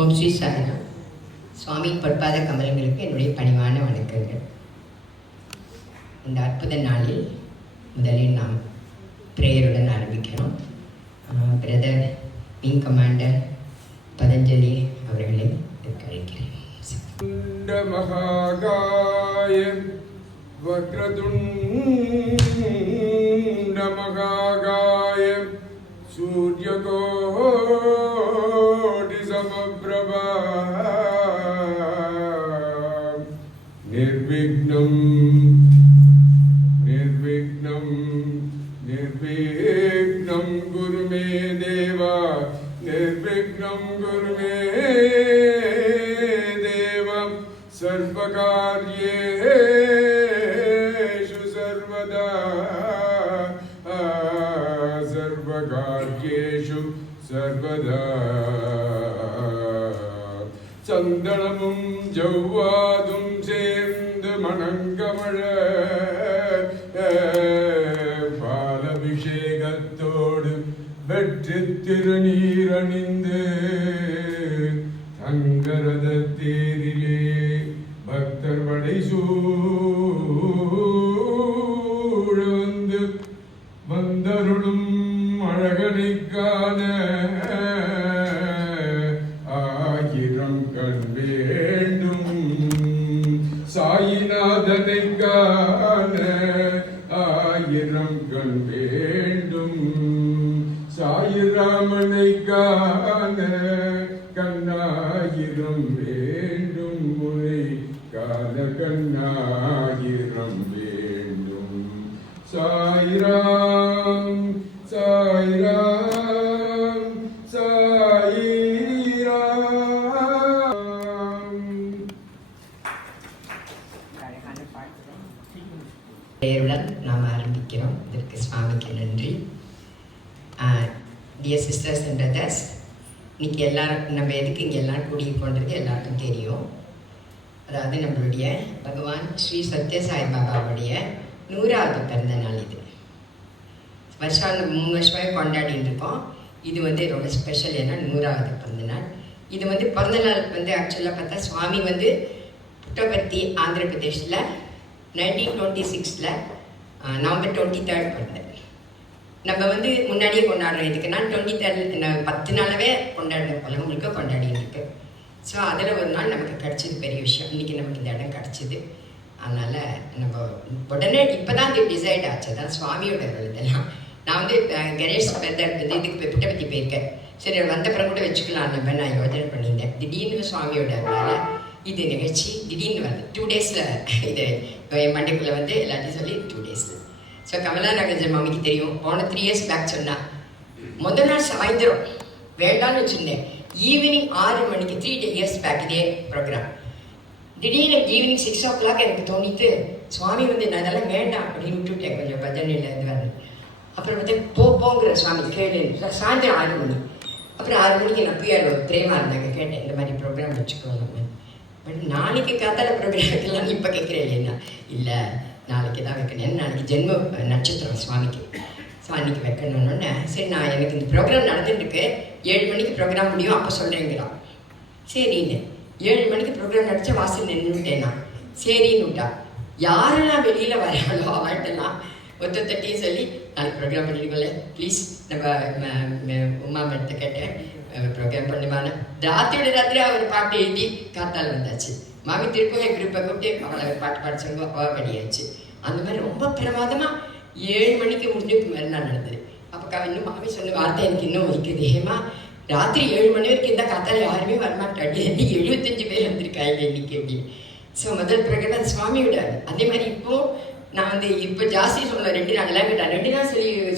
ஓம் ஸ்ரீ சாய்ராம். சுவாமியின் பொற்பாத கமலங்களுக்கு என்னுடைய பணிவான வணக்கங்கள். இந்த அற்புத நாளில் முதலில் நாம் பிரேயருடன் ஆரம்பிக்கிறோம். பிரதர் விங் கமாண்டர் பதஞ்சலி அவர்களை அழைக்கிறேன். மகாகாய வக்ரதுண்ட மகாகாய சூர்யகோடி சமப்ரபா நிர்விக்னம் நிர்விக்னம் நிர்விக்னம் குரு மே தேவா நிர்விக்னம் குரு மே தேவம் சர்வகார்யேஷு சர்வதா சர்வகார்யேஷு சர்வதா சந்தனமும் ஜவ்வாதும் சேர்ந்து மணங்கமழ பாலபிஷேகத்தோடு வெற்றி திருநீரணிந்து தங்கரத தேரிலே பக்தர் படை சூழ்ந்து வந்தருளும் அழகனை காண ஆயிரம் கண் வேண்டும் சாயிநாதனை காண ஆயிரம் கண் வேண்டும் சாயிராமனை காண கண்ணாயிரம் வேண்டும் முறை கால கண்ணாயிரம் வேண்டும் சாயிராம் சாயிராம் சாயிராம். பிரேயருடன் நாம் ஆரம்பிக்கிறோம். இதற்கு சுவாமிக்கு நன்றி. டியர் சிஸ்டர்ஸ் அண்ட் பிரதர்ஸ், இன்னைக்கு எல்லாரும் நம்ம எதுக்கு இங்கே எல்லாம் கூடியிருக்கோன்றது எல்லாருக்கும் தெரியும். அதாவது நம்மளுடைய பகவான் ஸ்ரீ சத்ய சாய் பாபாவுடைய 100வது பிறந்த நாள். இது வருஷம் 3 வருஷமாகவே கொண்டாடிட்டு இருக்கோம். இது ரொம்ப ஸ்பெஷல். ஏன்னா 100வது பிறந்த நாள். இது பிறந்த நாள் ஆக்சுவலாக பார்த்தா சுவாமி புட்டபர்த்தி ஆந்திர பிரதேஷில் 1926 நவம்பர் 23 பிறந்தார். நம்ம முன்னாடியே கொண்டாடுறோம். இதுக்குன்னா 23 10 நாளாவே கொண்டாடுறோம். பல முழுக்க கொண்டாடிட்டு இருக்கு. ஸோ அதில் ஒரு நாள் நமக்கு கிடச்சிது, பெரிய விஷயம். இன்றைக்கி நமக்கு இந்த இடம் கிடச்சிது. அதனால் நம்ம உடனே இப்போ தான் இது டிசைட் ஆச்சு. அதான் சுவாமியோட இதெல்லாம். நான் கணேஷ் பிரதர் இதுக்கு புட்டபர்த்தி போயிருக்கேன். சரி வந்தப்புறம் கூட வச்சுக்கலாம் நம்ம நான் யோஜனை பண்ணியிருந்தேன். திடீர்னு சுவாமியோட வேலை இது நிகழ்ச்சி திடீர்னு 2 டேஸில் இது மண்டைக்குள்ளே எல்லாத்தையும் சொல்லி 2 டேஸில். ஸோ கமலா நாகராஜன் மாமிக்கு தெரியும். போன 3 இயர்ஸ் பேக் சொன்னால் முதல் நாள் சாயந்தரம் வேண்டான்னு வச்சுருந்தேன். ஈவினிங் 6 மணிக்கு 3 இயர்ஸ் பேக் இதே ப்ரோக்ராம். திடீர்னு ஈவினிங் 6 o'clock எனக்கு தோணிட்டு சுவாமி நான் அதெல்லாம் வேண்டாம் அப்படின்னு விட்டுவிட்டேன். கொஞ்சம் பஜனையில் வரணும். அப்புறம் போங்கிற சுவாமி கேளு. சாயந்தரம் 6 மணி. அப்புறம் 6 மணிக்கு நான் பிஆர் பிரேமா இருந்தாங்க. கேட்டேன், இந்த மாதிரி ப்ரோக்ராம் வச்சுக்கோங்க. பட் நாளைக்கு காத்தால ப்ரோக்ராமுக்கெல்லாம் இப்போ கேட்குறேன் இல்லைன்னா. இல்லை நாளைக்கு தான் வைக்கணும். நாளைக்கு ஜென்ம நட்சத்திரம் சுவாமிக்கு. ஸோ அன்றைக்கி வைக்கணுன்னொன்னே சரி எனக்கு இந்த ப்ரோக்ராம் நடந்துட்டுருக்கு. 7 மணிக்கு ப்ரோக்ராம் முடியும், அப்போ சொல்கிறேங்கிறான். சரின்னு 7 மணிக்கு ப்ரோக்ராம் நடித்த வாசல் நின்றுட்டேன்னா சரின்னு விட்டா. யாரெல்லாம் வெளியில் வராங்களோ அவள்கிட்டலாம் ஒத்தத்தையும் சொல்லி நாளைக்கு ப்ரோக்ராம் பண்ணிருக்கோம்ல ப்ளீஸ். நம்ம உமா மேடத்தை கேட்டேன், ப்ரோக்ராம் பண்ணுவானு. ராத்திரி அவர் பாட்டு எழுதி காத்தால் வந்தாச்சு. மாமி திருப்பூர் குரூப்பை கூப்பிட்டு அவளை பாட்டு பாடிச்சாங்க. அவள் படியாச்சு. அந்த மாதிரி ரொம்ப பிரமாதமாக 7 மணிக்கு முடிஞ்சு மறுநாள் நடந்தது. அப்போ இன்னும் மாமி சொன்ன வார்த்தை எனக்கு இன்னும் இருக்குது. ஏமா ராத்திரி 7 மணி வரைக்கும் இருந்தால் காத்தால் யாருமே வரமாட்டாடி. 75 பேர் வந்திருக்காங்க இன்னைக்கு அப்படின்னு. ஸோ முதல் ப்ரோக்ராம் சுவாமியோட. அதே மாதிரி இப்போது நான் இப்போ ஜாஸ்தி சொல்லலாம். 2 நாளெல்லாம் கேட்டேன். 2 நாள்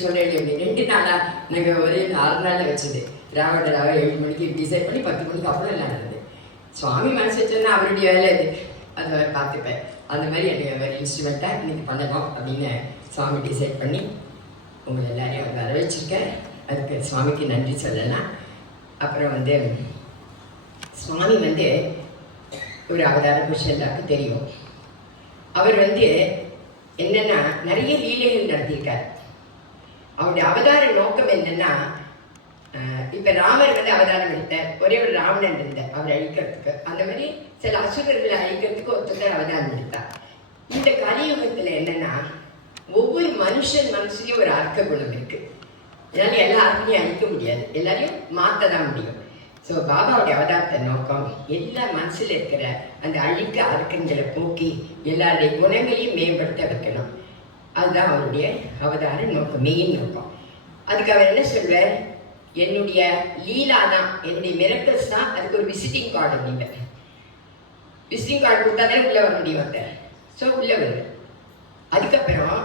சொல்கிறேன் அப்படி. 2 நாளாக நாங்கள் ஒரு 4 நாளில் வச்சது. ராவட 7 மணிக்கு டிசைட் பண்ணி 10 மணிக்கு அப்புறம் எல்லாம் நடந்தது. சுவாமி மனசு வச்சோன்னா அவருடைய வேலை இது. அதை பார்த்துப்பேன். அந்த மாதிரி எனக்கு வேறு இன்ஸ்ட்ருமெண்ட்டாக இன்றைக்கி பண்ணணும் அப்படின்னு சுவாமி டிசைட் பண்ணி உங்களை எல்லாரையும் வர வச்சுருக்கேன். அதுக்கு சுவாமிக்கு நன்றி சொல்லலாம். அப்புறம் சுவாமி ஒரு அவதார புருஷன் எல்லாருக்கும் தெரியும். அவர் என்னென்னா நிறைய லீலைகள் நடத்தியிருக்கார். அவருடைய அவதார நோக்கம் என்னென்னா இப்போ ராமர் வந்து அவதாரம் எடுத்தார், ஒரே ஒரு ராவணன் இருந்தார் அவரை அழிக்கிறதுக்கு. அந்த மாதிரி சில அசுரர்களை அழிக்கிறதுக்கு ஒருத்தர் அவதாரம் எடுத்தார். இந்த கலியுகத்தில் என்னன்னா ஒவ்வொரு மனுஷன் மனசுலையும் ஒரு அர்க்க குணம் இருக்கு. இதனால எல்லாருக்கையும் அழிக்க முடியாது, எல்லாரையும் மாற்ற தான் முடியும். ஸோ பாபாவுடைய அவதாரத்தை நோக்கம் எல்லா மனசில் இருக்கிற அந்த அழிக்க அர்க்கங்களை போக்கி எல்லாருடைய குணங்களையும் மேம்படுத்த வைக்கணும். அதுதான் அவருடைய அவதார நோக்கம், மெயின் நோக்கம். அதுக்கு அவர் என்ன சொல்வார், என்னுடைய லீலா தான், என்னுடைய மிரக்கல்ஸ் தான், அதுக்கு ஒரு விசிட்டிங் கார்டு. நீங்கள் விசிட்டிங் கார்டு கொடுத்தாலே உள்ளே வர முடியும் அந்த. ஸோ உள்ளே வருவேன். அதுக்கப்புறம்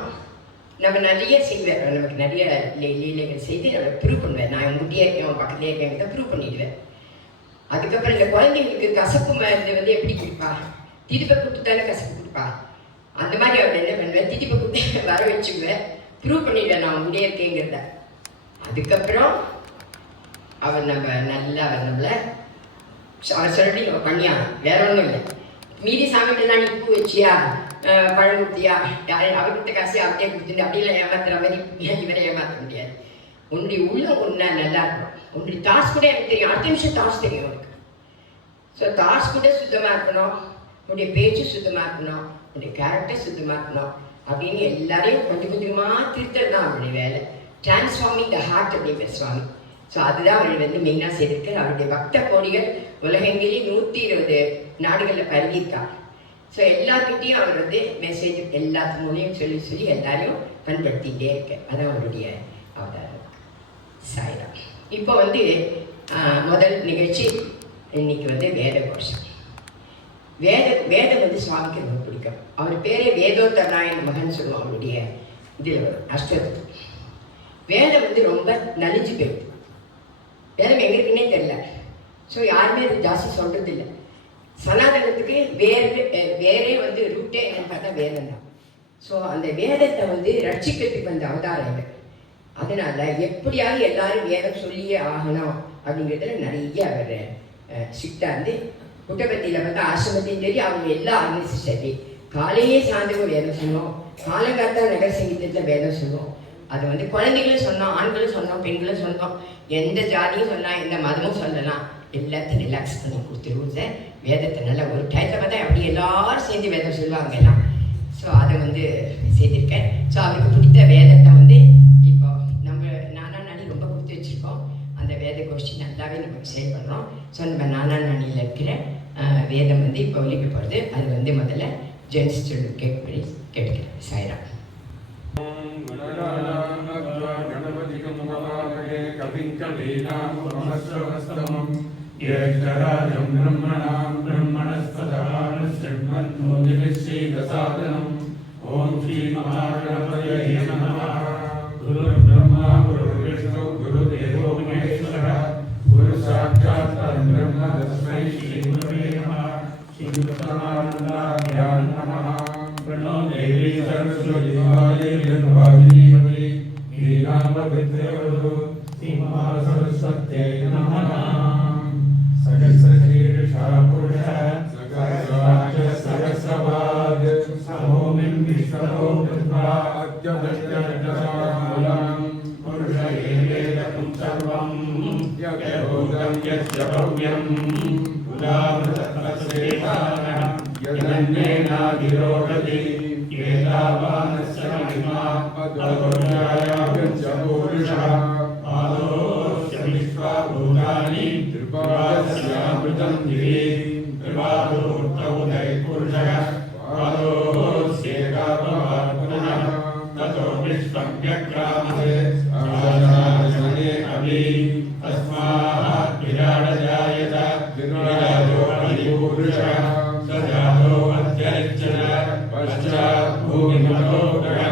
நம்ம நிறைய செய்வேன், நமக்கு நிறைய லீலைகள் செய்து நம்ம ப்ரூவ் பண்ணுவேன். நான் உங்ககிட்டயே இருக்கேன், பக்கத்துலேயே இருக்கேன் தான் ப்ரூவ் பண்ணிடுவேன். அதுக்கப்புறம் இந்த குழந்தைங்களுக்கு கசப்பு மருந்து வந்து எப்படி கொடுப்பா, திடிப்பை கொடுத்துட்டாலே கசப்பு கொடுப்பா. அந்த மாதிரி அவர் என்ன பண்ணுவேன், திடிப்பை கொடுத்து வர வச்சுக்குவேன், ப்ரூவ் பண்ணிடுவேன் நான் உங்ககிட்டயே இருக்கேங்கிறத. அதுக்கப்புறம் அவர் நல்லா அவர் நம்மளை அவர் சொல்லி நம்ம பண்ணியாங்க, வேற ஒன்றும் இல்லை. மீதி சாமிகிட்டலாம் நீ பூ வச்சியா, பழம் கொடுத்தியா, அவர்கிட்ட காசு அவர்கிட்டே கொடுத்துட்டு அப்படிலாம் ஏமாத்துற மாதிரி இவரை ஏமாற்ற முடியாது. உன்னுடைய உள்ளம் ஒன்றா நல்லா இருக்கணும். உன்னுடைய தாஸ் கூட எனக்கு தெரியும், அடுத்த நிமிஷம் தாஸ் தெரியும் உனக்கு. ஸோ தாஸ் கூட சுத்தமாக இருக்கணும், உன்னுடைய பேச்சு சுத்தமாக இருக்கணும், உன்னுடைய கேரக்டர் சுத்தமாக இருக்கணும் அப்படின்னு எல்லாரையும் கொஞ்சம் கொஞ்சமாக திருத்தல் தான் அவருடைய வேலை. டிரான்ஸ்ஃபார்மிங் த ஹார்ட் அப்படிங்கிற சுவாமி. ஸோ அதுதான் அவர் வந்து மெயினாக செய்திருக்கார். அவருடைய பக்த கோடிகள் உலகெங்கிலேயே 120 நாடுகளில் பரவியிருக்கார். ஸோ எல்லாருக்கிட்டையும் அவர் வந்து மெசேஜ் எல்லாத்து மூலையும் சொல்லி எல்லாரையும் பண்படுத்திகிட்டே இருக்கார். அதான் அவருடைய அவதாரம். சாய்ராம். இப்போ வந்து முதல் நிகழ்ச்சி இன்னைக்கு வந்து வேத கோஷம். வேதம் வந்து சுவாமிக்கு ரொம்ப பிடிக்கும். அவர் பேரே வேதோத்தராயன் மகன் சொல்லுவோம். அவருடைய இதில் வரும் அஷ்டத்துக்கு. வேதம் வந்து ரொம்ப நலிஞ்சு போயிடுது. வேதம் எங்க இருக்குன்னே தெரியல. ஸோ யாருமே அது ஜாஸ்தி சொல்றது இல்லை. சனாதனத்துக்கு வேறே வந்து ரூட்டே என்னன்னு பார்த்தா வேதம் தான். ஸோ அந்த வேதத்தை வந்து ரட்சிக்கிறதுக்கு வந்த அவதாரம் இது. அதனால எப்படியாவது எல்லாரும் வேதம் சொல்லியே ஆகணும் அப்படிங்கிறதுல நிறைய அவர் ஸ்ட்ரிக்டாக இருந்து புட்டபத்தியில் பார்த்தா ஆசிரமத்தையும் சரி, அவங்க எல்லா ஆர்கனைஸும் சரி, காலையே சாயந்தரம் வேதம் சொன்னோம், காலங்காத்தா நகர் சங்கீதத்தில் வேதம் சொன்னோம். அது வந்து குழந்தைகளும் சொன்னோம், ஆண்களும் சொன்னோம், பெண்களும் சொன்னோம், எந்த ஜாதியும் சொன்னால் எந்த மதமும் சொல்லலாம், எல்லாத்தையும் ரிலாக்ஸ் பண்ணி கொடுத்துருவோம் சார். வேதத்தை நல்லா ஒரு டயத்தில் பார்த்தா அப்படி எல்லாரும் சேர்ந்து வேதம் சொல்லுவாங்க எல்லாம். ஸோ அதை வந்து செய்திருக்கேன். ஸோ அவருக்கு பிடித்த வேதத்தை வந்து இப்போ நம்ம நானாநாணி ரொம்ப கொடுத்து வச்சுருக்கோம். அந்த வேத கோஷ்டி நல்லாவே நமக்கு சேல் பண்ணுறோம். ஸோ நம்ம நானாநாணியில் இருக்கிற வேதம் வந்து இப்போ ஒழிக்க போகிறது. அது வந்து முதல்ல ஜென்ஸ் சொல்லு கேட்கும்படி கேட்டுக்கிறேன். சாய்ராம். ज्येष्ठराजं ब्रह्मणां ब्रह्मणस्पदानश्रण्वन्नोतिभिश्रीदसादनम् ॐ श्रीमहागणपतये नमः। गुरुर्ब्रह्मा गुरुर्विष्णु गुरुदेवो महेश्वरः गुरुसाक्षात् परब्रह्म तस्मै श्रीगुरवे नमः। श्रीकृष्णानन्दाभ्यां नमः। प्रणो देवी सरस्वती वाणी वीणामभिद्रवधू सीमा सरस्वत्यै नमः। सहस्रशीर्षा पुरुषः सहस्रवाद समोमिन् विश्वतो कृत्वाद्यदृष्टदशामूलम् पुरुष एवेदं सर्वं यद्भूतं यच्च भव्यम् उदावृतत्वसेवानः यदन्येनाधिरोहति एतावानस्य महिमा अदोर्यायागच्छ पुरुषः आदोस्य विश्वाभूतानि त्रिपादस्यामृतं गिरि त्रिपादोक्तौदय पुरुषः पादोस्येकापवात् पुनः ततो विश्वं व्यक्रामते आसने अभि तस्मात् विराडजायत विराजो अधिपुरुषः स जातो अध्यरिच्यत पश्चात् भूमिमतो गः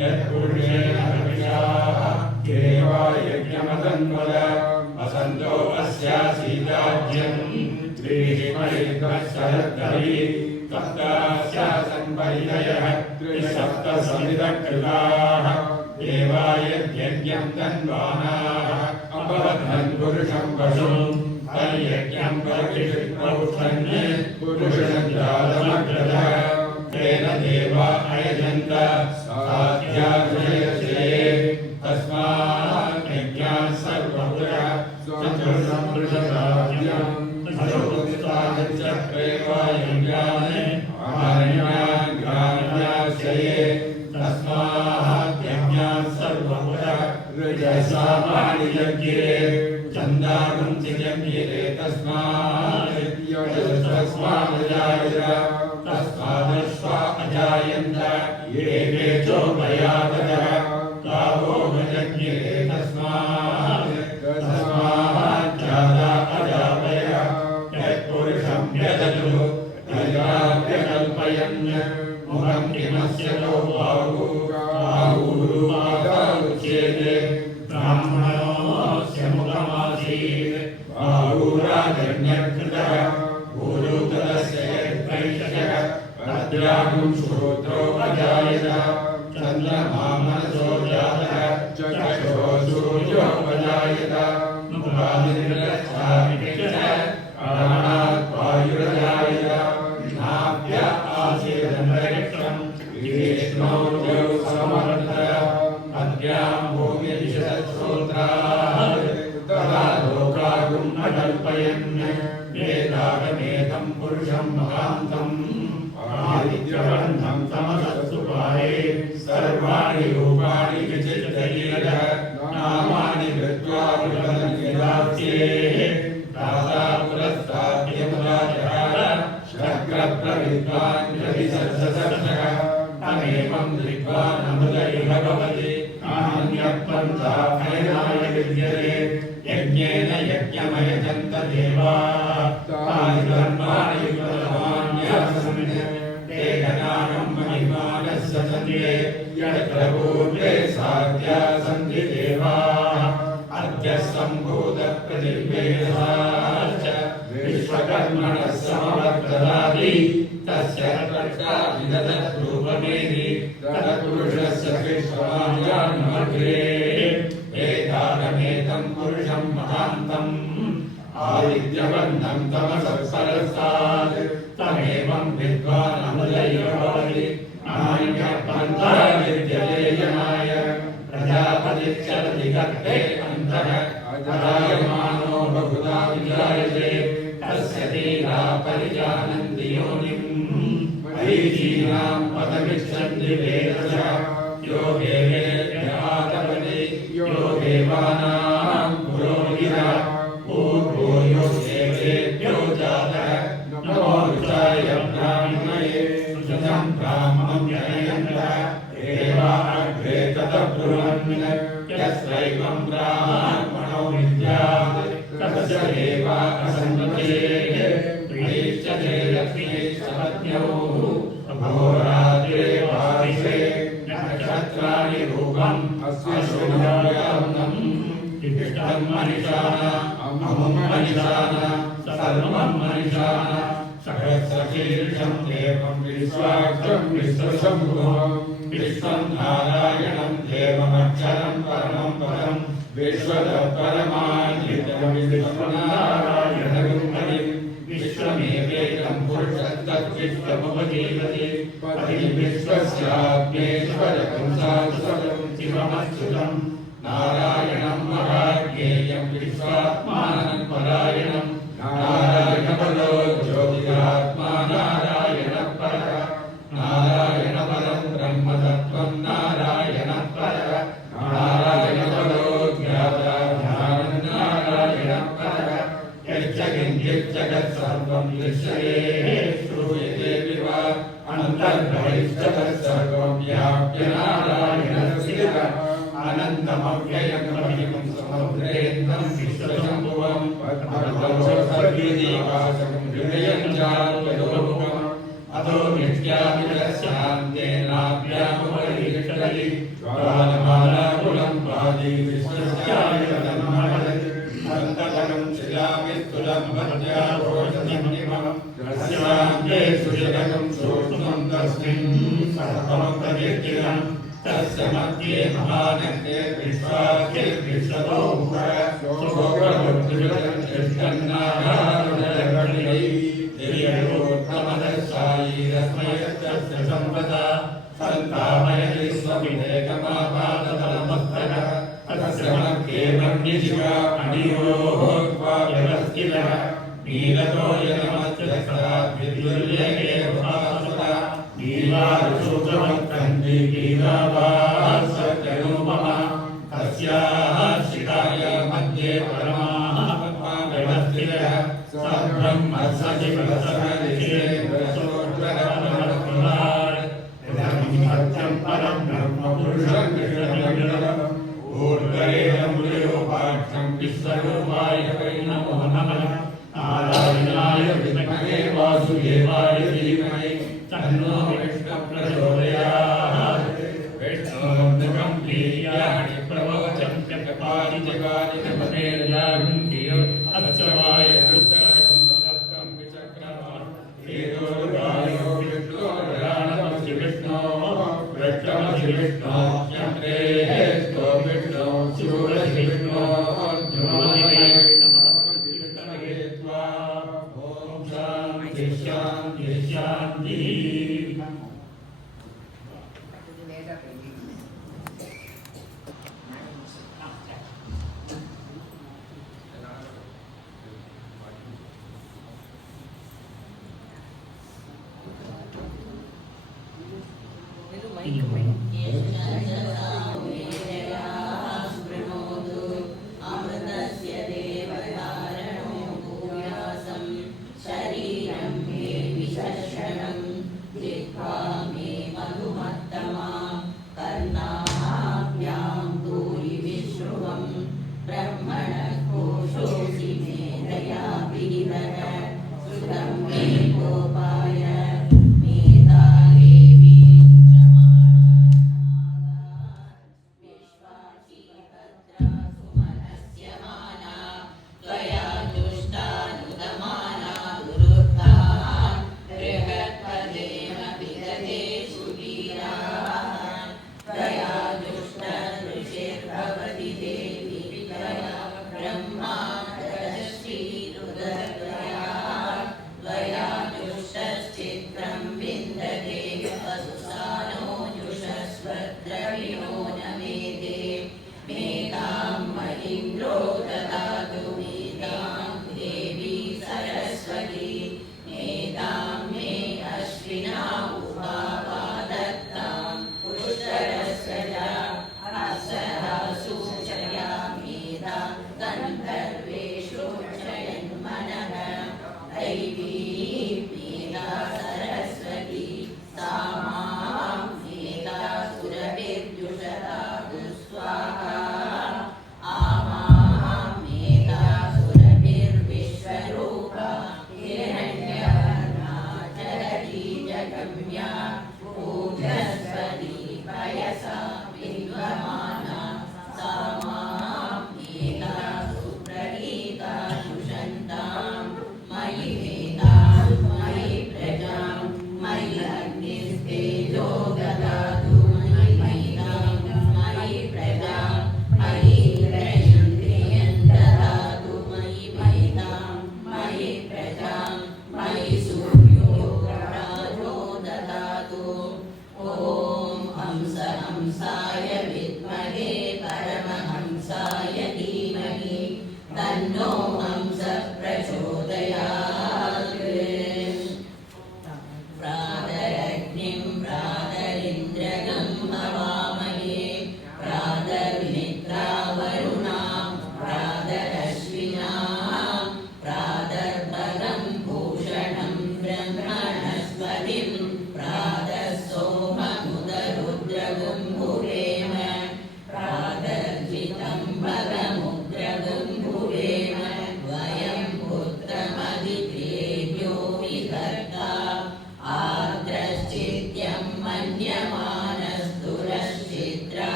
यत्पुरुषेण हविषाः देवा यज्ञमतन्वद असन्तो अस्यासीदाज्यं त्रिहिमैकशरद्धरि सप्तास्यासन्परिधयः त्रिसप्तसमिधकृताः देवा यज्ञं तन्वानाः अपबध्नन् पुरुषं पशुं तर्यज्ञं परिषिक्तौष्णन् पुरुषं जातमग्रतः तेन देवा अयजन्त साध्याश्रयश्रये तस्मात् यज्ञात् सर्वपुरः नीलतो यनमत्यस्ता विद्युल्यके उपासता दीवारुषोचमत्कन्ति गीतावासत्यनुपमा तस्याः शिखाय मध्ये परमाः व्यवस्थितः सब्रह्म सचिवसहरिषेन्द्रसोज्वलमनोज्वलात् सत्यं परं ब्रह्म पुरुषं विष्णुं ऊर्ध्वरेणमुनिरोपाख्यं विश्वरूपाय वै नमो नमः नारायणाय विद्महे वासुदेवाय धीमहि तन्नो विष्णुः प्रचोदयात् विष्णोर्मुखं प्रीत्यानि प्रवचन्त्यपारि जगानि जपतेर्यागुन्तियो अच्छवाय कृतकं विचक्रमान् हेतोर्गायो विष्णोर्गानमसि विष्णो वृक्षमसि विष्णो यन्त्रेस्तो विष्णो शूरसि विष्णो शांति शांति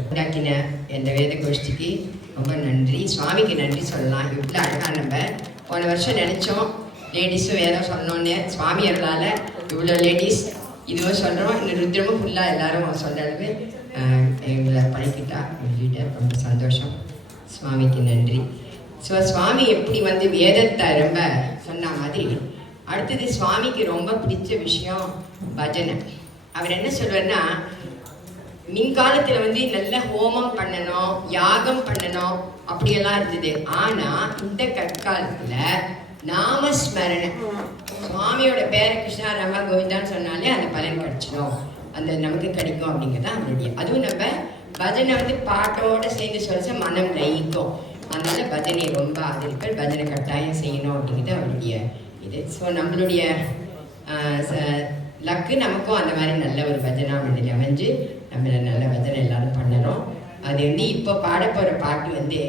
உண்டாக்கின எந்த வேத கோஷ்டிக்கு ரொம்ப நன்றி. சுவாமிக்கு நன்றி சொல்லலாம். இவ்வளோ அழகாக நம்ம போன வருஷம் நினச்சோம் லேடிஸும் வேதம் சொன்னோன்னே சுவாமி அருளால் இவ்வளோ லேடிஸ் இதுவும் சொல்கிறோம். இந்த ருத்ரமும் ஃபுல்லாக எல்லாரும் சொல்கிற அளவு எங்களை பழக்கிட்டா எங்கள்கிட்ட ரொம்ப சந்தோஷம். சுவாமிக்கு நன்றி. ஸோ சுவாமி எப்படி வந்து வேதத்தை ரொம்ப சொன்ன மாதிரி அடுத்தது சுவாமிக்கு ரொம்ப பிடிச்ச விஷயம் பஜனை. அவர் என்ன சொல்வார்னா, மின்காலத்தில் வந்து நல்ல ஹோமம் பண்ணணும், யாகம் பண்ணணும் அப்படியெல்லாம் இருந்தது. ஆனால் இந்த கற்காலத்தில் நாமஸ்மரணை, சுவாமியோட பேர கிருஷ்ணா ராம கோவிந்தான்னு சொன்னாலே அந்த பலன் கிடைச்சிடும், அந்த நமக்கு கிடைக்கும் அப்படிங்கிறது அவருடைய. அதுவும் நம்ம பஜனை வந்து பாட்டோடு சேர்ந்து சொல்ல மனம் லயிக்கும். அதனால பஜனை ரொம்ப ஆதரிப்பர், பஜனை கட்டாயம் செய்யணும் அப்படிங்கிறது அவருடைய இது. ஸோ நம்மளுடைய லக்கு நமக்கும் அந்த மாதிரி நல்ல ஒரு பஜனா மண்டலி அமைஞ்சு நம்மள நல்ல பஜனை எல்லாரும் பண்ணணும். அது வந்து இப்போ பாட போகிற பாட்டு வந்து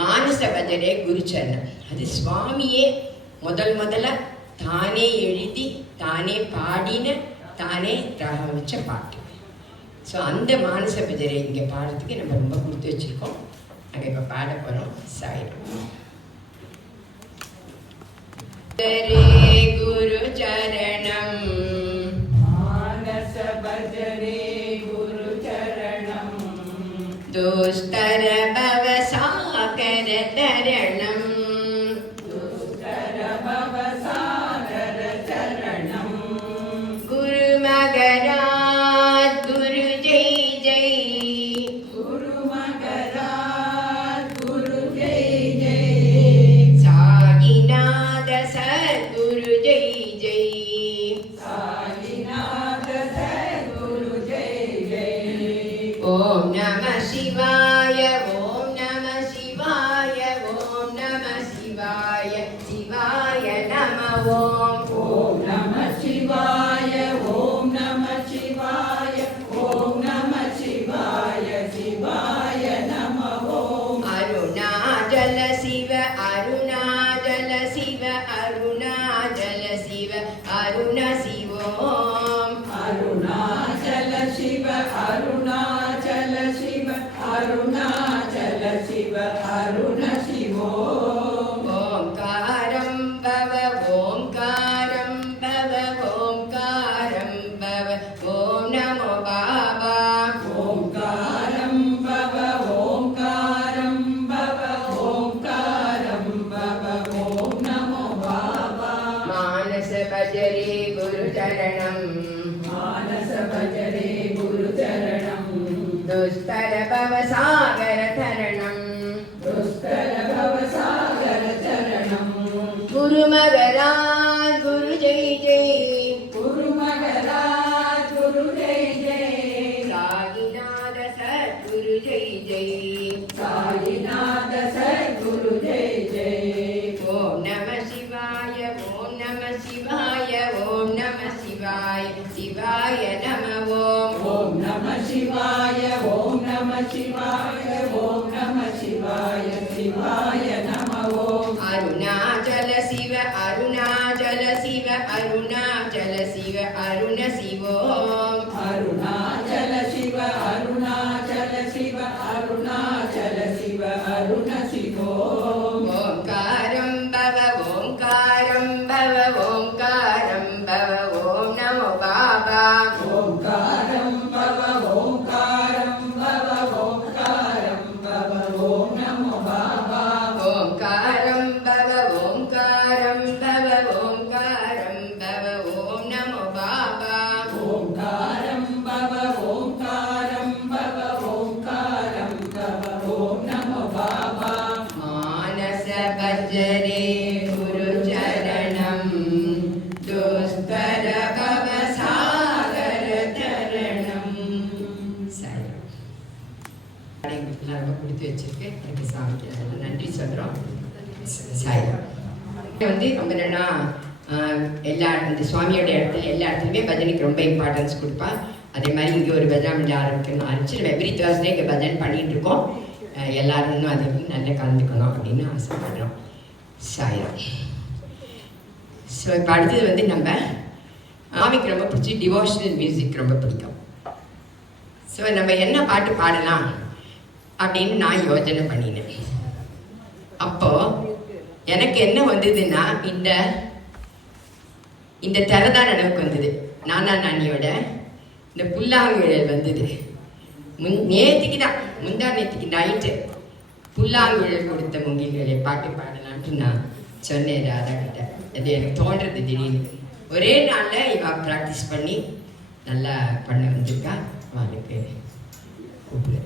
மானச பஜனை குருச்சரணம். அது சுவாமியே முதல்ல தானே எழுதி தானே பாடின தானே வச்ச பாட்டு. ஸோ அந்த மானச பஜனை இங்கே பாடுறதுக்கு நம்ம ரொம்ப கொடுத்து வச்சுருக்கோம். நாங்கள் இப்போ பாட போகிறோம். சாயிரம் குரு சரணம் மானச பஜனே குரு சரணம் துஸ்தர பவ சாகர தரணம் துஸ்தர பவ சாகர தரணம் குரு மகராஜ் குரு ஜெய் ஜெய் குரு மகராஜ் குரு ஜெய் ஜெய் சாகிநாத சத்குரு ஜெய் ஜெய் சாகிநாத சத்குரு ஜெய் ஜெய் ஓம் நம சிவாய ஓம் நம சிவாய ஓம் நம சிவாய சிவாய நம ஓம் ஓம் நம சிவாய ஓம் நம சிவாய ஓம் நம சிவாய சிவாய நம ஓம் அருணாச்சல சிவ அருணாச்சல சிவ அருணாச்சல சிவ அருண சிவோம் அருணாச்சல சிவ அருணாச்சல சிவ அருணாச்சல சிவ அருண சிவோம் ஓம்காரம் பவ ஓம்காரம் பவ ஓம்காரம் பவ ஓம் நமோ பாபா ஓம்காரம் பவ ஓம்காரம் பவ ஓம்காரம் பவ ஓம் நமோ பாபா மானச பஜரே குரு சரணம் மானச பஜரே குரு சரணம் துஸ்தர பவ சாகர தரணம் துஸ்தர பவ சாகர தரணம் குரு மகராஜ் குரு ஜெய் ஜெய் குரு மகராஜ் குரு ஜெய் ஜெய் சாகிநாத சத்குரு ஜெய் ஜெய் சாகிநாத சத்குரு ஜெய் ஜெய் ஓம் நம சிவாய ஓம் நம சிவாய ஓம் நம சிவாய சிவாய நம ஓம் ஓம் நம சிவாய ஓம் நம சிவாய ஓம் நம சிவாய சிவாய நம ஓம் அருணாச்சல சிவ அருணாச்சல சிவ அருணாச்சல சிவ அருண சிவோம் அருணாச்சல சிவ அருணாச்சல சிவ அருணாச்சல சிவ அருண சிவோம் ஓம்காரம் பவ ஓம்காரம் பவ ஓம்காரம் பவ ஓம் நமோ பாபா ஓம்காரம் பவ ஓம்காரம் பவ ஓம்காரம் பவ ஓம் நமோ பாபா ஓம்காரம் பவ ஓம்காரம் பவ ஓம்காரம் பவ ஓம் நமோ பாபா ஓம்காரம் பவ ஓம்காரம் பவ ஓம்காரம் பவ ஓம் நமோ பாபா மானச பஜரே குரு சரணம் துஸ்தர பவ சாகர தரணம். சரி, ரொம்ப கொடுத்து வச்சிருக்கேன். எனக்கு சாமிக்கு நன்றி சொல்கிறோம். சாயிரம் வந்து ரொம்ப என்னன்னா எல்லா இந்த சுவாமியோட இடத்துல எல்லா இடத்துலையுமே பஜனைக்கு ரொம்ப இம்பார்ட்டன்ஸ் கொடுப்பா. அதே மாதிரி இங்கே ஒரு பஜனை ஆரம்பிக்கணும் ஆரம்பிச்சு நம்ம எவ்ரி தேர்ஸ்டே இங்கே பஜனை பண்ணிகிட்டு இருக்கோம். எல்லாரும் இன்னும் அதை நல்லா கலந்துக்கணும் அப்படின்னு ஆசைப்படுறோம். சாயிரம். ஸோ இப்போ அடுத்தது வந்து நம்ம மாமிக்கு ரொம்ப பிடிச்சி டிவோஷனல் மியூசிக் ரொம்ப பிடிக்கும். ஸோ நம்ம என்ன பாட்டு பாடலாம் அப்படின்னு நான் யோசனை பண்ணினேன். அப்போது எனக்கு என்ன வந்ததுன்னா இந்த திரை தான் எனக்கு வந்தது. நானா நானியோட இந்த புல்லாங்குழல் வந்தது. நேற்றுக்கு தான் முந்தா நேற்றுக்கு நைட்டு புல்லாங்குழல் கொடுத்த மூங்கில்களை பாட்டு பாடலான்ட்டு நான் சொன்னேன் ராதா கிட்ட. அது எனக்கு தோன்றது திடீர்னு. ஒரே நாளில் இவ ப்ராக்டிஸ் பண்ணி நல்லா பண்ண வந்திருக்கா. அவளுக்கு கூப்பிடு.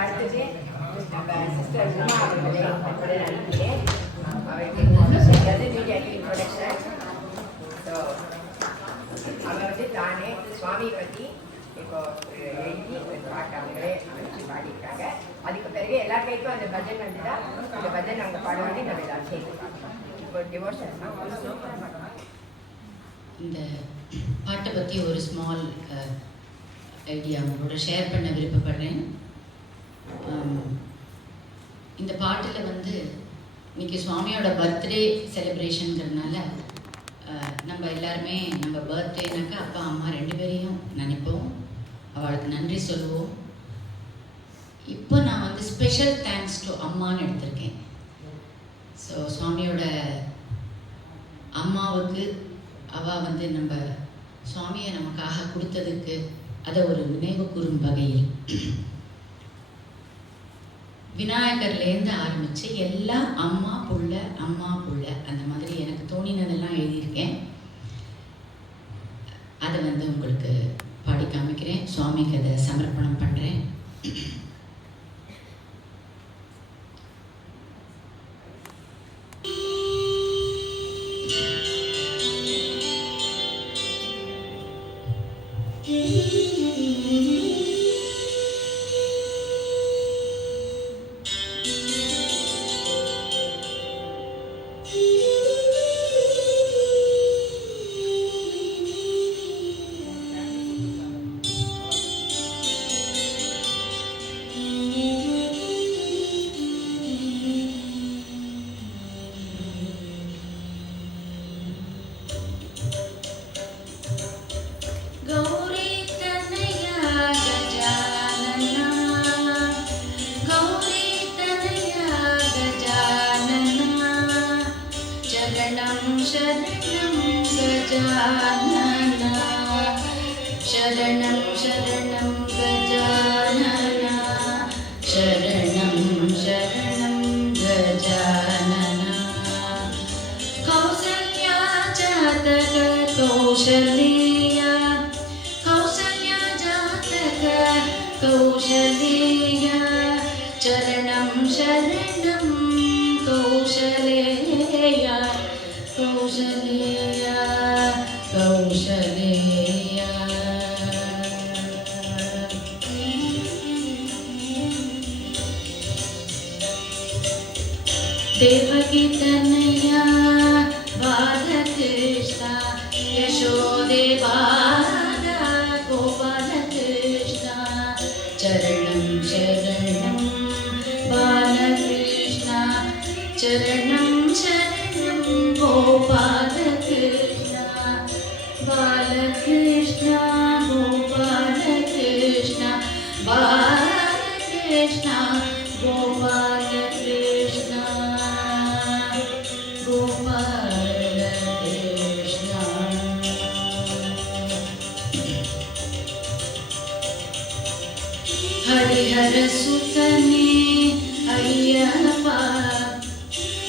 அடுத்தது நம்ம சிஸ்டர் உமா அவர்களே அவருக்கு இந்த பாட்டை பற்றி ஒரு ஸ்மால் ஐடியா உங்களோட ஷேர் பண்ண விருப்பப்படுறேன். இந்த பாட்டில் வந்து இன்னைக்கு சுவாமியோட பர்த்டே செலிப்ரேஷனுங்கிறதுனால நம்ம எல்லாருமே நம்ம பர்த்டேனாக்கா அப்பா அம்மா ரெண்டு பேரையும் நினைப்போம், அவளுக்கு நன்றி சொல்லுவோம். இப்போ நான் வந்து ஸ்பெஷல் தேங்க்ஸ் டு அம்மான்னு எடுத்திருக்கேன். ஸோ சுவாமியோட அம்மாவுக்கு அவள் வந்து நம்ம சுவாமியை நமக்காக கொடுத்ததுக்கு அதை ஒரு நினைவு கூறும் வகையில் விநாயகர்லேருந்து ஆரம்பித்து எல்லா அம்மா புள்ள அந்த மாதிரி எனக்கு தோணினதெல்லாம் எழுதியிருக்கேன். அதை வந்து உங்களுக்கு பாடி காமிக்கிறேன். சுவாமிக்கு அதை சமர்ப்பணம் பண்ணுறேன். शरणं शरणं गजानना शरणं शरणं गजानना कौसल्या जातक कौशलेया कौसल्या जातक कौशलेया चरणं शरणं कौशलेया कौशलेया कौशलेया देवकी तनया बालकृष्ण यशोदे बाला गोपालकृष्ण चरणं शरणं बालकृष्ण चरणं शरणं गोपालकृष्ण बालकृष्ण गोपालकृष्ण बालकृष्ण गोपालकृष्ण गोपालकृष्ण हरिहर सुतने अय्यप्पा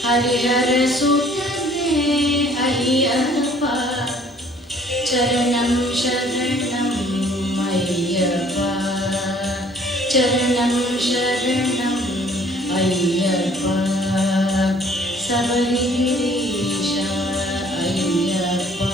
हरिहर सुतने अय्यप्पा चरणं शरणं अय्यप्पा चरणं शरणं अय्यप्पा सबरीश अय्यप्पा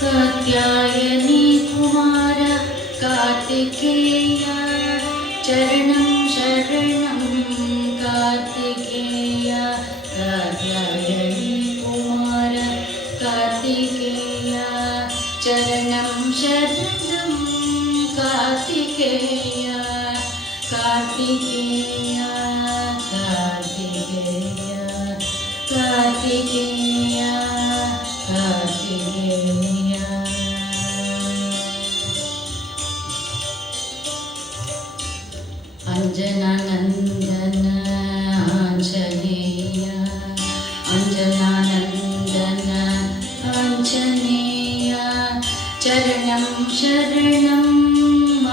कात्यायनी कुमार कार्तिकेय चरणं शरणं कार्तिकेय कात्यायनी कुमार कार्तिकेय चरणं शरणं कार्तिकेय कार्तिकेय कार्तिकेय कार्तिकेय कार्तिकेय अंजनानंदन आंजनेय अंजनानंदन आंजनेय चरणं शरणं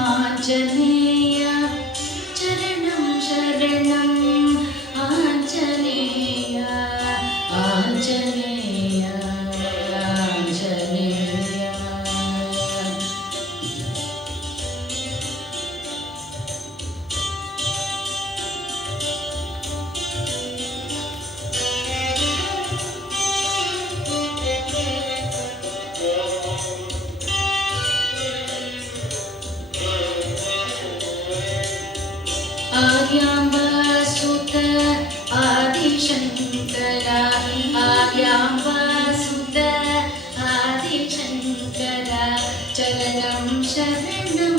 आंजनेय चरणं शरणं आंजनेय आंजनेय आंजनेय चरणं शरणं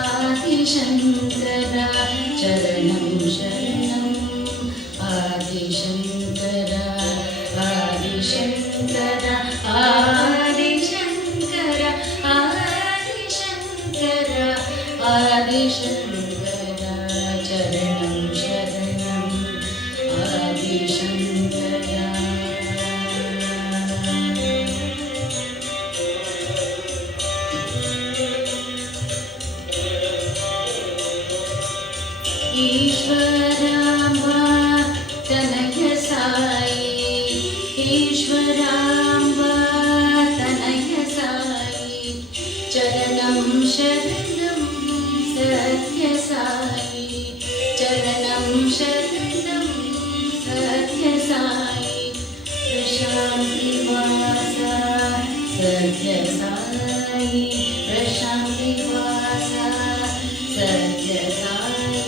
आदिशंकरा चरणं शरणं आदिशंकरा आदिशंकरा आदिशंकरा आदिशंकरा आदिशंकरा चरणं शरणं आदिशंकरा ईश्वराम्बा तनय साई ईश्वराम्बा तनय साई चरणं शरणं सत्य साई चरणं शरणं सत्य साई प्रशान्तिवासा सत्य साई प्रशान्तिवासा सत्य साई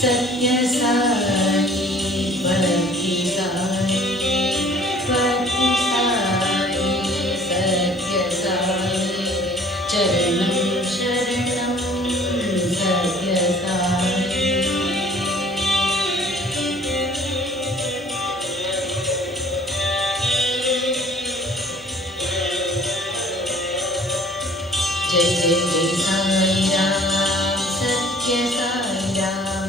सत्य साई भक्ति साई भक्ति साई सत्य साई चरणं शरणं सत्य साई जय जय जय साई राम सत्य साई राम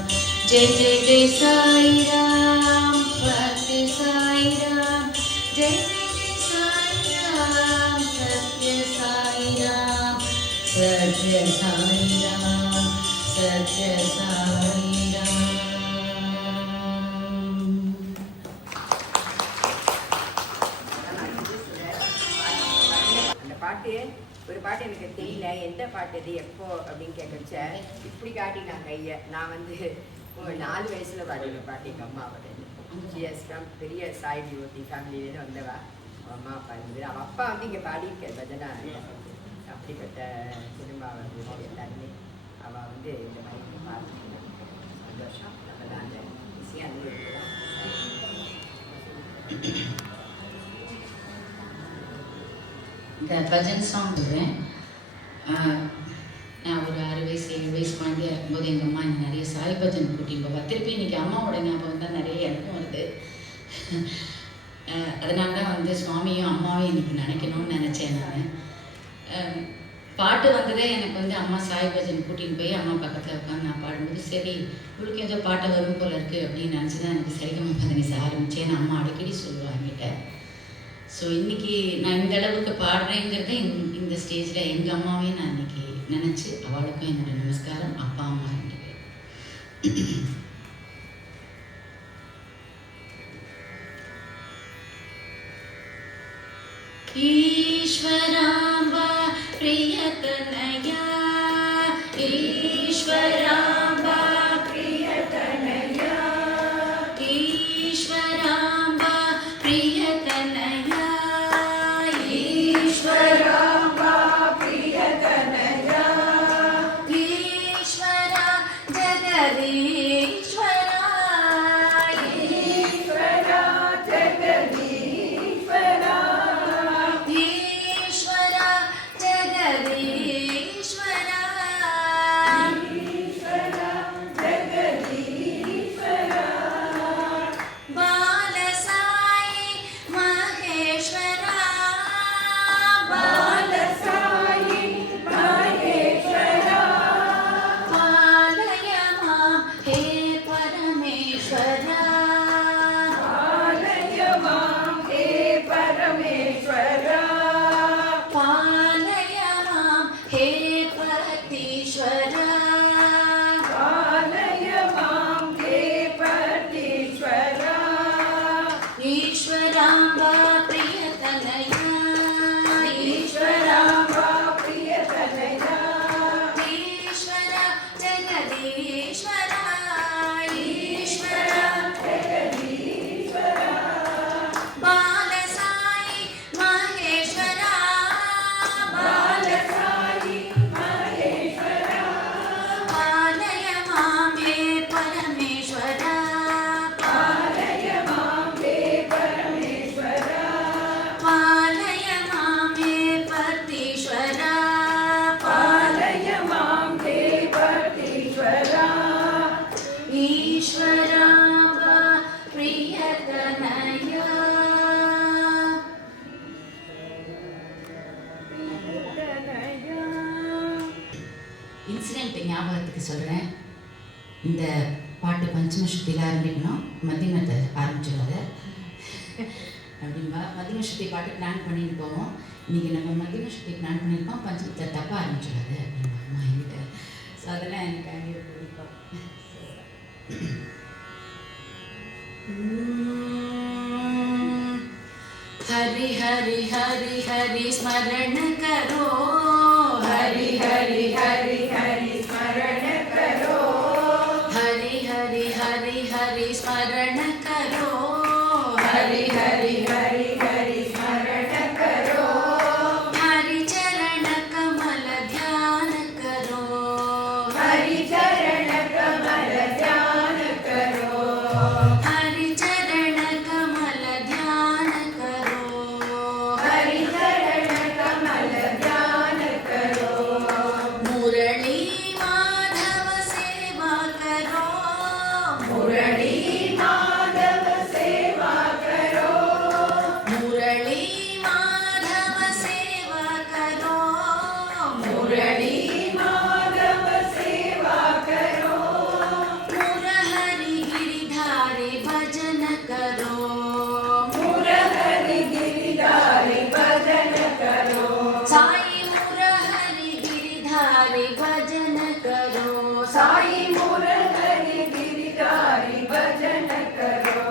जय जय जय साई राम भक्ति साई राम जय जय जय साई राम सत्य साई राम सत्य साई राम सत्य साई राम அந்த பாட்டு ஒரு பாட்டு எனக்கு தெரியல எந்த பாட்டு இது எப்போ அப்படின்னு கேட்கச்ச இப்படி காட்டினாங்க கையை நான் வந்து 4 வயசுல பாடின பாட்டு எங்கள் அம்மா அவன் பெரிய சாய் டிவோட்டி ஃபேமிலியிலேருந்து வந்தவா அவன் அம்மா அப்பா இருந்தது அவள் அப்பா வந்து இங்கே பாடியிருக்க பஜனா அப்படிப்பட்ட சினிமா வந்து எல்லாருமே அவள் வந்து இந்த மாதிரி பார்த்துருக்காங்க சந்தோஷம் நம்ம தான் அந்த விஷயம் அனுபவிக்கிறோம். இந்த பஜன் சாங் போடுறேன். நான் ஒரு 6 வயசு 7 வயசு குழந்தையா இருக்கும்போது எங்கள் அம்மா எனக்கு நிறைய சாய் பஜன் கூட்டின்னு போவா. திருப்பி இன்றைக்கி அம்மாவோட ஞாபகம் தான் நிறைய எனக்கும் வருது. அதனால தான் வந்து சுவாமியும் அம்மாவையும் எனக்கு நினைக்கணும்னு நினச்சேன் நான். பாட்டு வந்ததே எனக்கு வந்து அம்மா சாய் பஜன் கூட்டின்னு போய் அம்மா பக்கத்தில் உட்காந்து நான் பாடும்போது சரி உங்களுக்கு ஏதோ பாட்டு வரும் போல இருக்குது அப்படின்னு நினச்சி தான் எனக்கு சரிகம பதனிசை ஆரம்பித்தேன். அம்மா அடிக்கடி சொல்லுவாங்கிட்ட. ஸோ இன்றைக்கி நான் இந்த அளவுக்கு பாடுறேங்கிறத இந்த ஸ்டேஜில் எங்கள் அம்மாவையும் நான் இன்றைக்கி நினச்சி அவளுக்கும் என்னோட நமஸ்காரம். அப்பா அம்மா 2 பேர். ईश्वराम्बा प्रियतनया ईश्वराम्बा प्रियतनया ईश्वराम्बा प्रियतनया ईश्वराम्बा प्रियतनया ईश्वरा जगदीश्वरा ईश्वरा जगदीश्वरा ईश्वरा जगदीश्वरा ईश्वरा जगदीश्वरा बालसाई महेश्वरा बालसाई महेश्वरा पालय मां हे परमेश्वरा पालय मां हे परमेश्वरा पालय मां हे पतीश्वरा पालय मां हे पतीश्वरा ईश्वराम्बा प्रियतनया ईश्वराम्बा प्रियतनया ईश्वरा जगदीश्वरा ईश्वरा जगदीश्वरा बालसाई महेश्वरा बालसाई இன்சிடெண்ட் ஞாபகத்துக்கு சொல்கிறேன். இந்த பாட்டு பஞ்சமஸ்ருதியில் ஆரம்பிக்கணும், மத்தியமத்தை ஆரம்பிச்சிடாத அப்படின்பா. மத்தியமஸ்ருதி பாட்டு பிளான் பண்ணிட்டு போவோம். இன்றைக்கி நம்ம மத்தியமஸ்ருதி பிளான் பண்ணியிருக்கோம், பஞ்சமத்தை தப்பாக ஆரம்பிச்சிடாது அப்படின்பா அம்மா என்கிட்ட. ஸோ அதெல்லாம் எனக்கு அங்கே பிடிக்கும். हरि हरि हरि हरि स्मरण करो, हरि हरि हरि हरि स्मरण करो, हरि हरि हरि हरि स्मरण करो, हरि हरि हरि हरि स्मरण करो, हरि चरण कमल ध्यान करो, हरि चरण कमल ध्यान करो, हरि चरण कमल ध्यान करो, हरि चरण कमल ध्यान करो, मुरली माधव सेवा करो, मुरली माधव सेवा करो, मुरली माधव सेवा करो, मुरली माधव सेवा करो, मुरहरि गिरिधारी भजन करो, मुरहरि गिरिधारी भजन करो, साई मुरहरि गिरिधारी भजन करो, साई मुरहरि गिरिधारी भजन करो,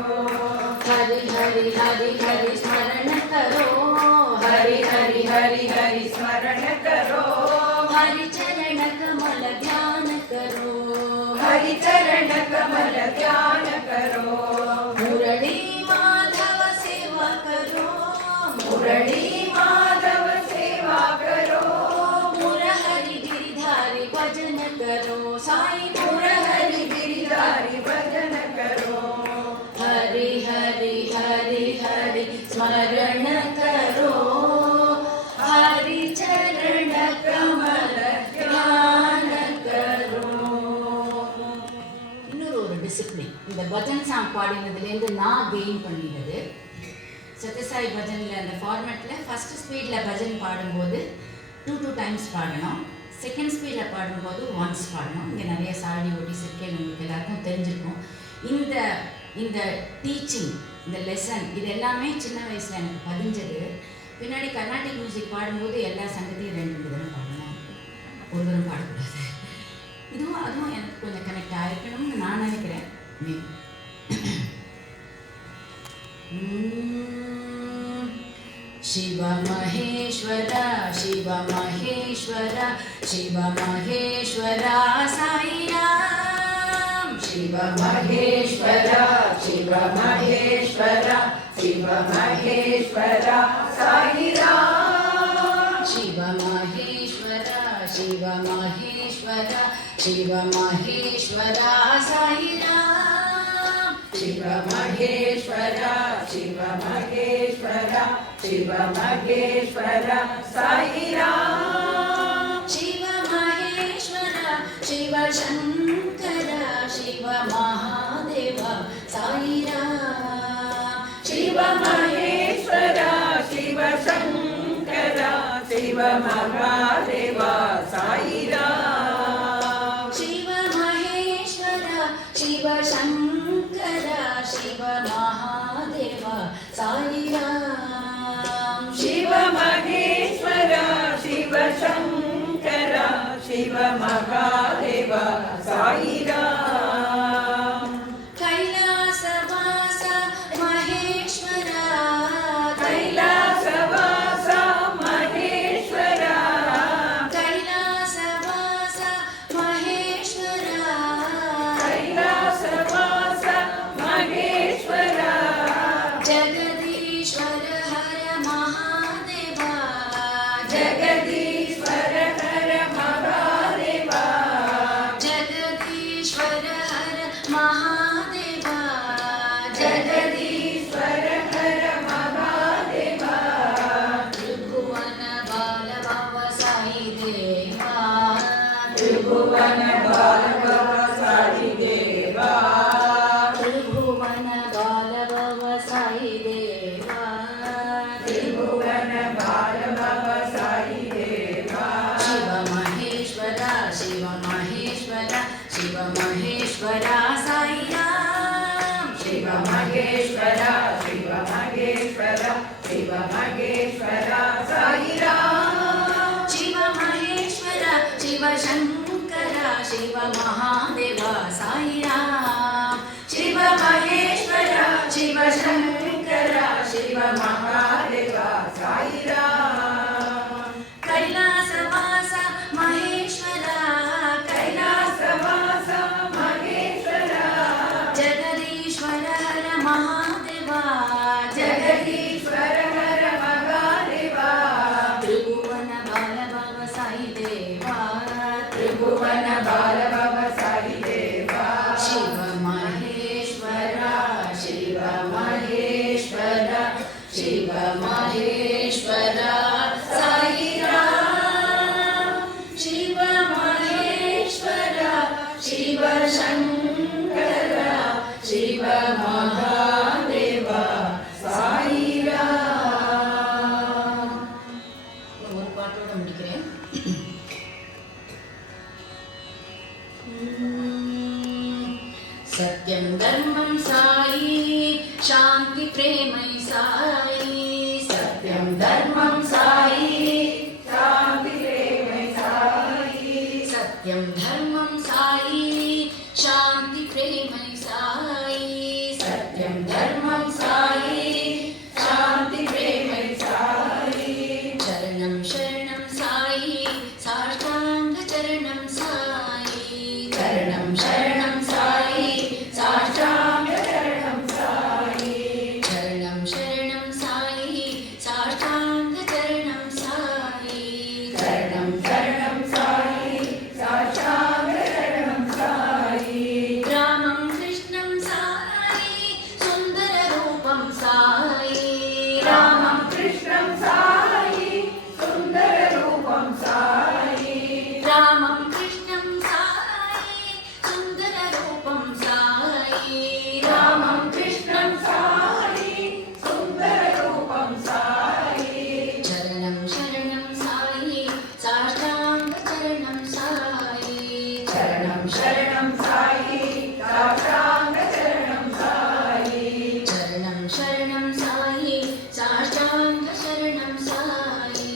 हरि हरि हरि हरि स्मरण करो, हरि हरि हरि हरि स्मरण करो, हरि चरण कमल ध्यान करो, हरि चरण कमल ध्यान करो, मुरली माधव सेवा करो, मुरली माधव सेवा करो, मुरहरि गिरिधारी भजन करो, साई मुरहरि गिरिधारी भजन करो, हरि हरि हरि हरि स्मरण करो, हरि चरण कमल ध्यान करो. இன்னொரு ஒரு டிசிப்ளின் இந்த பஜன் சாங் பாடினதுலேருந்து நான் கெயின் பண்ணிட்டது. சத்யசாய் பஜனில் அந்த ஃபார்மேட்டில் ஃபஸ்ட்டு ஸ்பீடில் பஜன் பாடும்போது 2 times பாடணும், செகண்ட் ஸ்பீடில் பாடும்போது ஒன்ஸ் பாடணும். இங்கே நிறைய சாடி ஓட்டி சிற்கையில் உங்களுக்கு எல்லாருக்கும் தெரிஞ்சிருக்கும். இந்த இந்த டீச்சிங், இந்த லெசன், இது எல்லாமே சின்ன வயசில் எனக்கு பதிஞ்சது. பின்னாடி கர்நாடிக் மியூசிக் பாடும்போது எல்லா சங்கத்தையும் 2 தடவை பாடணும், ஒரு தடவை பாடக்கூடாது. அதுவும் எனக்கு கொஞ்சம் கனெக்ட் ஆகிருக்கணும்னு நான் நினைக்கிறேன். शिव महेश्वरा शिव महेश्वरा शिव महेश्वरा साई राम, शिव महेश्वरा शिव महेश्वरा शिव महेश्वरा साई राम, शिव महेश्वरा शिव महेश्वरा शिव महेश्वरा साई राम, शिव महेश्वरा शिव महेश्वरा शिव महेश्वरा साई राम, शिव महेश्वरा शिव शंकरा शिव महादेवा साई राम, शिव महेश्वरा शिव शंकरा शिव महादेवा साई राम, शिव महेश्वरा शिव शंकरा शिव महादेवा साई राम, शिव महेश्वरा शिव शंकरा शिव महादेवा साई राम, कैलासवासा महेश्वरा कैलासवासा महेश्वरा कैलासवासा महेश्वरा कैलासवासा महेश्वरा, जगदीश्वर हर महादेवा जगदीश्वर हर महादेवा जगदीश्वर हर महादेवा जगदीश्वर हर महादेवा, त्रिभुवन बाल भव साई देवा त्रिभुवन बाल भव साई देवा त्रिभुवन बाल भव साई देवा त्रिभुवन बाल भव साई देवा, शिव महेश्वरा शिव மகேஸ்வரா சாய்ராம் சிவ மகேஸ்வரா சிவ மகேஸ்வரா சிவ மகேஸ்வரா சாய்ராம் சிவ மகேஸ்வரா சிவ சங்கரா சிவ மகாதேவா சாய்ராம் சிவ மகேஸ்வரா சிவ சங்கரா சிவ மகாதேவா சாய்ராம் கைலாசவாச மகேஸ்வரா கைலாசவாச மகேஸ்வரா ஜகதீஸ்வர ஹர மகாதேவா ஜகதீஸ்வர ஹர மகாதேவா த்ரிபுவன பாலபவ சாయి தேவா த்ரிபுவன பாலபவ சாయి தேவா சிவ மகேஸ்வரா சிவ மகேஸ்வரா சிவ மகேஸ்வரா சாய்ராம் சிவ மகேஸ்வரா சிவ சங்கரா சிவ மகாதேவா சாய்ராம். ஒரு பாட்டோட முடிக்கிறேன். சத்யம் தர்மம் சாயி சாந்தி பிரேமை சாயி சத்யம் தர்மம் சாயி சாந்தி பிரேமை சாயி சத்யம் தர்மம் சாயி சாந்தி பிரேமை சாயி சத்யம் தர்மம் சாயி சாந்தி பிரேமை சாயி சரணம் சரணம் சாயி சாஷ்டாங்க சரணம் சாயி சரணம் சரணம் சாயி சாஷ்டாங்க சரணம் சாயி சரணம் சரணம் சாயி சாஷ்டாங்க சரணம் சாயி சரணம் சரணம் சாயி சாஷ்டாங்க சரணம் சாயி ராமம் கிருஷ்ணம் சாயி சுந்தர ரூபம் சாயி ராமம் கிருஷ்ணம் சாயி சுந்தர ரூபம் சாயி ராமம் கிருஷ்ணம் சாயி சுந்தர ரூபம் சாயி ராமம் கிருஷ்ணம் சாயி சுந்தர ரூபம் சாயி சரணம் சரணம் சாயி சாஷ்டாங்க சரணம் சாயி சரணம் சரணம் சாயி சாஷ்டாங்க சரணம் சாயி சரணம் சரணம் சாயி சாஷ்டாங்க சரணம் சாயி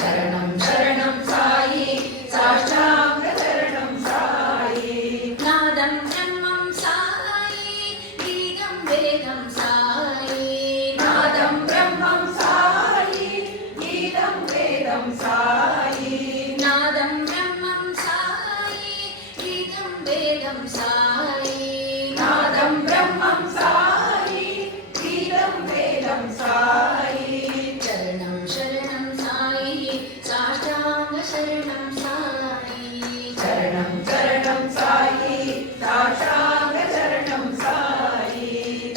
சரணம் சரணம் சாயி சாஷ்டாங்க சரணம் சாயி நாதம் பிரம்மம் சாயி கீதம் வேதம் சாயி நாதம் பிரம்மம் சாயி கீதம் வேதம் சாயி நாதம் பிரம்மம் சாயி கீதம் வேதம் சாயி நாதம் பிரம்மம் சாயி கீதம் வேதம் சாயி சரணம் சரணம் சாயி சாஷ்டாங்க சரணம் சாயி சரணம் சரணம் சாயி சாஷ்டாங்க சரணம் சாயி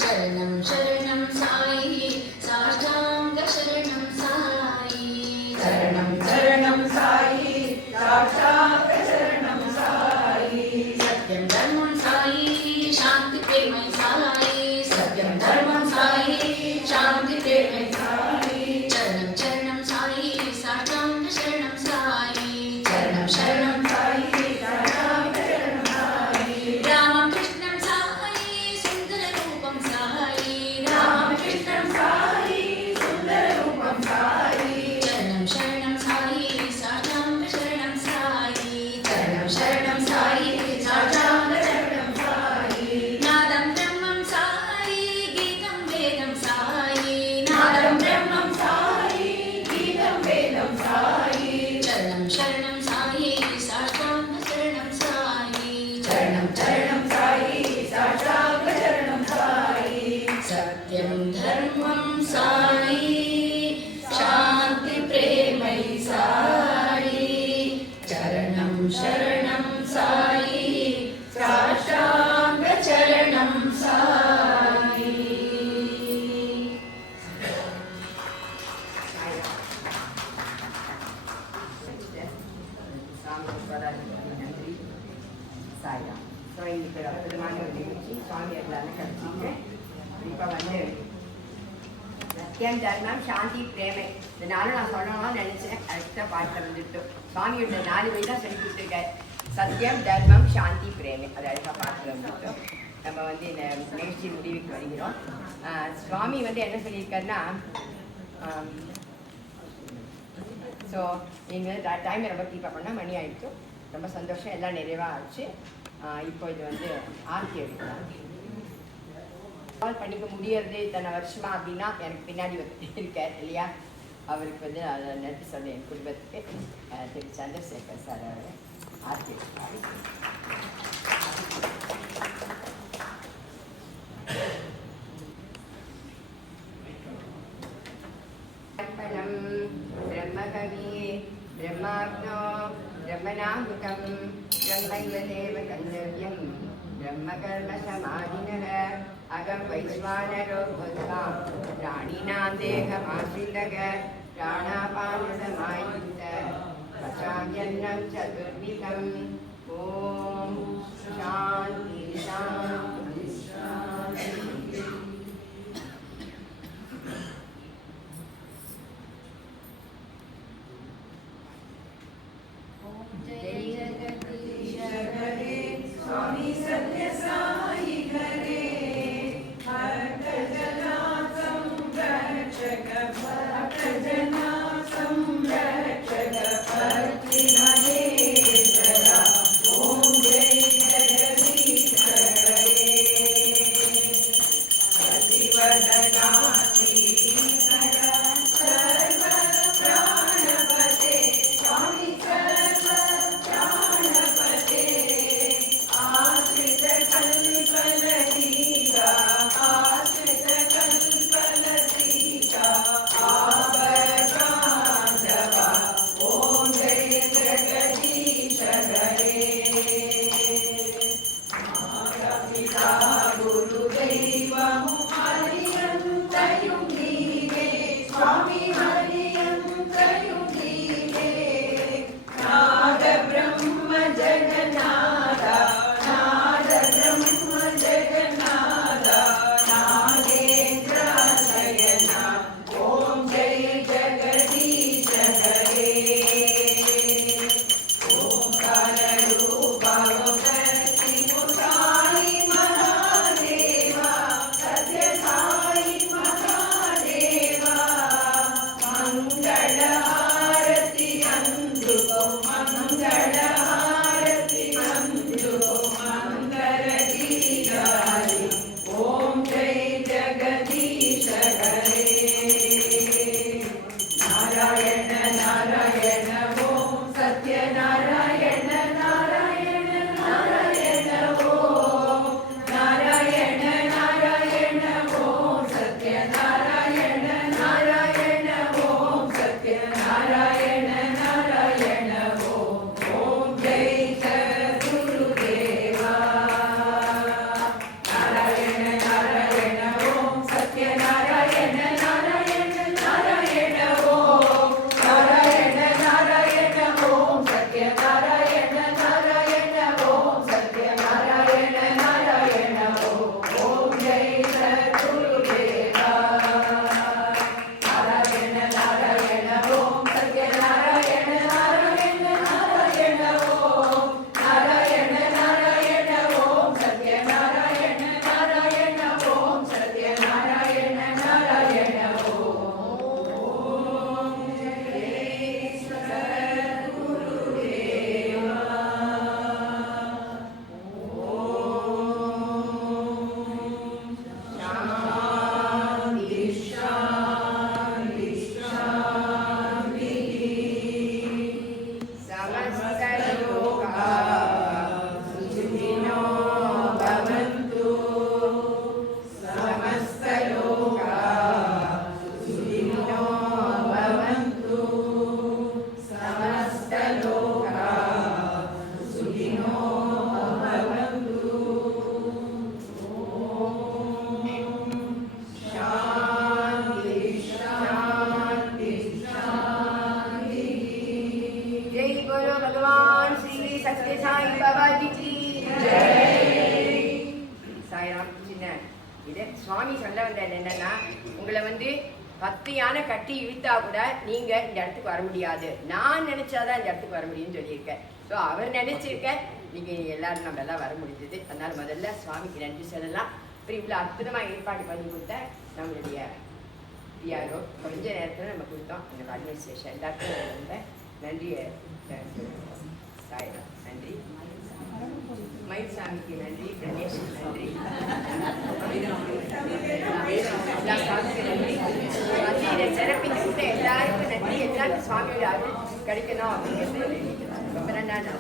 சரணம் சரணம் சாயி சாஷ்டாங்க சரணம் சாயி சரணம் சரணம் சாயி சாஷ்டாங்க சரணம் சாயி சத்யம் தர்மம் சாயி சாந்தி பிரேமை சாயி சத்யம் தர்மம் சாயி சாந்தி பிரேமை சாயி சரணம் சரணம் சாயி சாஷ்டாங்க சரணம் சாயி சரணம் சரணம் சாயி சாஷ்டாங்க சரணம் சாயி ராமம் கிருஷ்ணம் சாயி சுந்தர ரூபம் சாயி ராமம் கிருஷ்ணம் சாயி சுந்தர ரூபம் சாயி சரணம் சரணம் சாயி சாஷ்டாங்க சரணம் சாயி சரணம் சரணம் சாயி சாஷ்டாங்க சரணம் சாயி நாதம் பிரம்மம் சாயி கீதம் வேதம் சாயி நாதம் பிரம்மம் சாயி கீதம் வேதம் சாயி சரணம் சரணம் சாயி சாஷ்டாங்க சரணம் சாயி சரணம் சரணம் சாயி சாஷ்டாங்க சரணம் சாயி சத்யம் தர்மம் சாயி சாந்தி பிரேமை சாயி சரணம் சரணம் சாயி சாஷ்டாங்க சரணம் சாயி. சாமி நன்றி சாய்ராம். ஸோ இன்னைக்கு ஒரு அற்புதமான ஒரு நிகழ்ச்சி சுவாமி எல்லாமே கழிச்சிட்டு இப்போ வந்து சத்யம் தர்மம் சாந்தி பிரேமை இந்த நாளும் நான் சொல்லணும்னு நினச்சேன். கரெக்டாக பாட்டு வந்துட்டோம். சுவாமியோட 4 வழி தான் சொல்லி கொடுத்துருக்காரு. சத்தியம் தர்மம் சாந்தி பிரேமை அது அழகாக பார்த்து வந்துட்டோம். நம்ம வந்து இந்த நிகழ்ச்சி முடிவுக்கு வருகிறோம். சுவாமி வந்து என்ன சொல்லியிருக்காருன்னா, ஸோ நீங்கள் டைமை ரொம்ப கீப்பப் பண்ணால் மணி ஆகிடுச்சு. ரொம்ப சந்தோஷம், எல்லாம் நிறைவாக ஆச்சு. இப்போ இது வந்து ஆர்த்தி எடுக்கலாம். கால் பண்ணிக்க முடியறது இத்தனை வருஷமா அப்படின்னா எனக்கு பின்னாடி வந்து இருக்கார் இல்லையா, அவருக்கு வந்து அதை நன்றி சொல்ல என் குடும்பத்துக்கு திரு சந்திரசேகர் சார் அவர் ஆர்த்தி எடுக்கலாம். ब्रह्मकवि ब्रह्माग्नो ब्रह्मणाहुतं ब्रह्मैव देव गन्तव्यं ब्रह्मकर्मसमाधिनः अगं वैश्वानरो भूत्वा प्राणिनां देहमाश्रितः प्राणापानसमायुक्त पचाम्यन्नं चतुर्विधम् ॐ शान्ति शान्ति शान्ति. जय जगदीश हरे स्वामी सत्य साई हरे भक्त जना संरक्षक भक्त जना संरक्षक भक्ति महेश्वरा ओम जय जगदीश हरे हरिवदना श्रीधरा सर्व प्राणपते स्वामी சுவாமி சொல்ல வந்தது என்னன்னா, உங்களை வந்து 10 யானை கட்டி இழுத்தா கூட நீங்க இந்த இடத்துக்கு வர முடியாது, நான் நினைச்சாதான் இந்த இடத்துக்கு வர முடியும்னு சொல்லியிருக்கேன். ஸோ அவர் நினைச்சிருக்க இன்னைக்கு எல்லாரும் நம்ம எல்லாம் வர முடிஞ்சது. அதனால முதல்ல சுவாமிக்கு நன்றி சொல்லலாம். அப்புறம் இவ்வளோ அற்புதமாக ஏற்பாடு பண்ணி கொடுத்த நம்மளுடைய பிஆர்ஓ கொஞ்ச நேரத்தில் நம்ம கொடுத்தோம். எங்கள் அட்மினிஸ்ட்ரேஷன் எல்லாருக்கும் ரொம்ப நன்றியை சாயிரம் நன்றி. மயில்சாமிக்கு நன்றி. கணேஷ் நன்றி. எல்லா சாமிக்கு நன்றி. வந்து இதை சிறப்பித்து எல்லாருக்கும் நன்றி. எல்லாருக்கும் சுவாமியோட அருள் கிடைக்கணும் அப்படிங்கிறது ரொம்ப நன்றி.